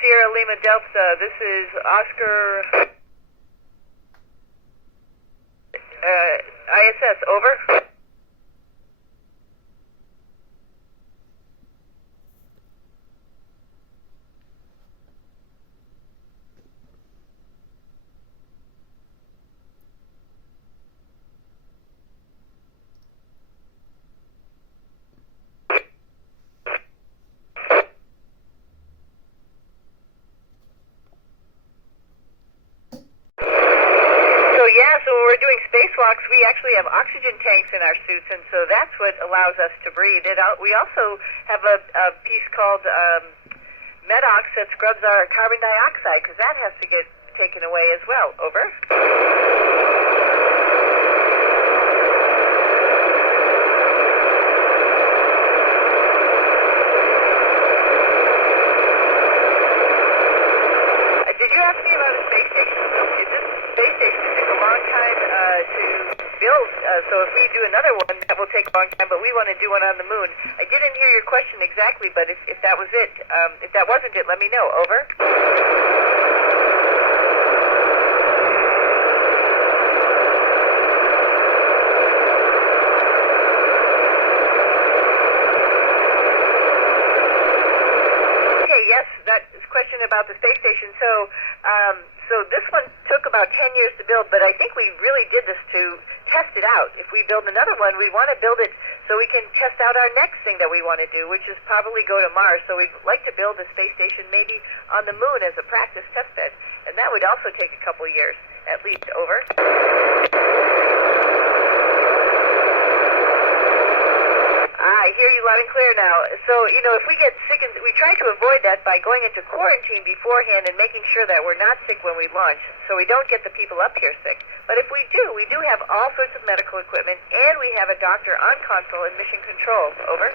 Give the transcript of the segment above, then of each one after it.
Sierra Lima Delta. This is Oscar ISS, over. So when we're doing spacewalks, we actually have oxygen tanks in our suits, and so that's what allows us to breathe. We also have a piece called Medox that scrubs our carbon dioxide, because that has to get taken away as well. Over. Did you ask me about a space station? This space station took a long time to build, so if we do another one, that will take a long time, but we want to do one on the moon. I didn't hear your question exactly, but if that was it, if that wasn't it, let me know. Over. Yes, that question about the space station. So this one took about 10 years to build, but I think we really did this to test it out. If we build another one, we want to build it so we can test out our next thing that we want to do, which is probably go to Mars. So we'd like to build a space station maybe on the moon as a practice test bed, and that would also take a couple years, at least. Over. I hear you loud and clear now. So, if we get sick, and we try to avoid that by going into quarantine beforehand and making sure that we're not sick when we launch, so we don't get the people up here sick. But if we do have all sorts of medical equipment, and we have a doctor on console and mission control. Over.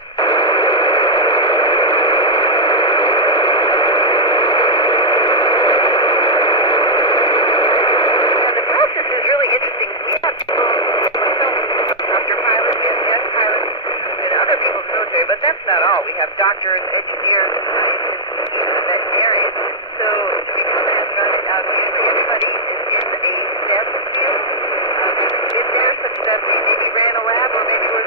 Now, the process is really interesting. We have people, doctor pilots and jet pilots, and other people in the military, but that's not all. We have doctors, engineers, scientists, even veterinarians. So to become an astronaut, usually everybody is in a STEM field. Is there such that they maybe ran a lab or maybe were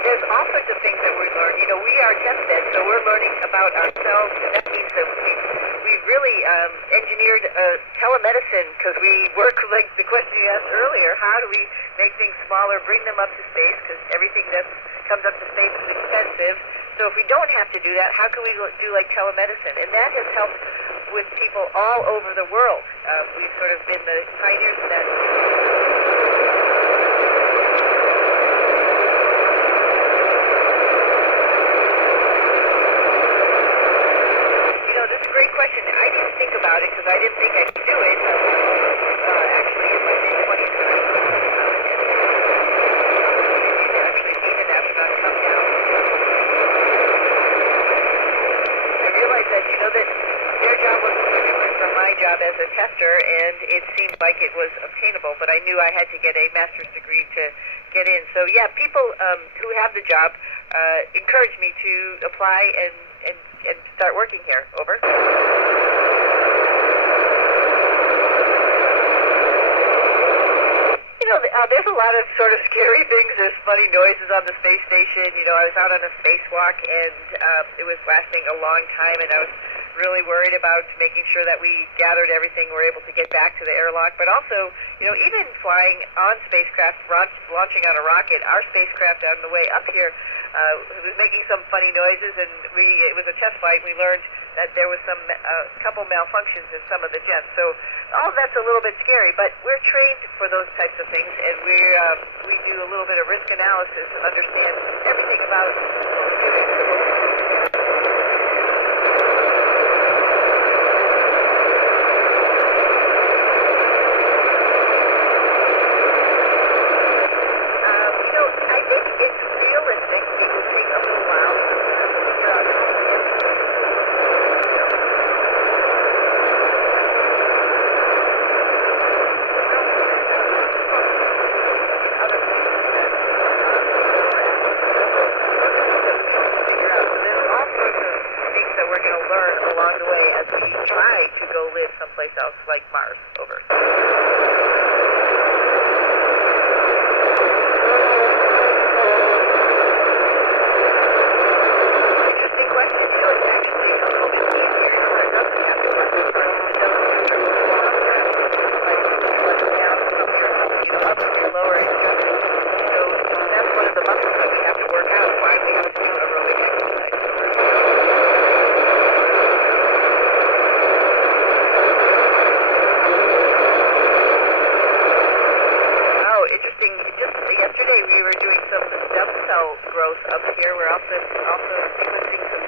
there's all sorts of things that we learn. We are test beds, so we're learning about ourselves, and that means that we've really engineered telemedicine, because we work like the question you asked earlier, how do we make things smaller, bring them up to space, because everything that comes up to space is expensive. So if we don't have to do that, how can we do like telemedicine? And that has helped with people all over the world. We've sort of been the pioneers in that. This is a great question. I didn't think about it because I didn't think I could do it. Actually, in my mid-20s, when I was actually meet an astronaut come down. I realized that, that their job wasn't so different from my job as a tester, and it seemed like it was obtainable, but I knew I had to get a master's degree to get in. So, yeah, people who have the job encourage me to apply and start working here. Over. There's a lot of sort of scary things. There's funny noises on the space station. I was out on a spacewalk, and it was lasting a long time, and I was really worried about making sure that we gathered everything, were able to get back to the airlock. But also, even flying on spacecraft, launching on a rocket, our spacecraft on the way up here was making some funny noises, and it was a test flight. We learned that there was couple malfunctions in some of the jets. So all of that's a little bit scary, but we're trained for those types of things, and we do a little bit of risk analysis to understand everything about what we're doing. I think it's realistic. It will take a house up here. We're also sequencing some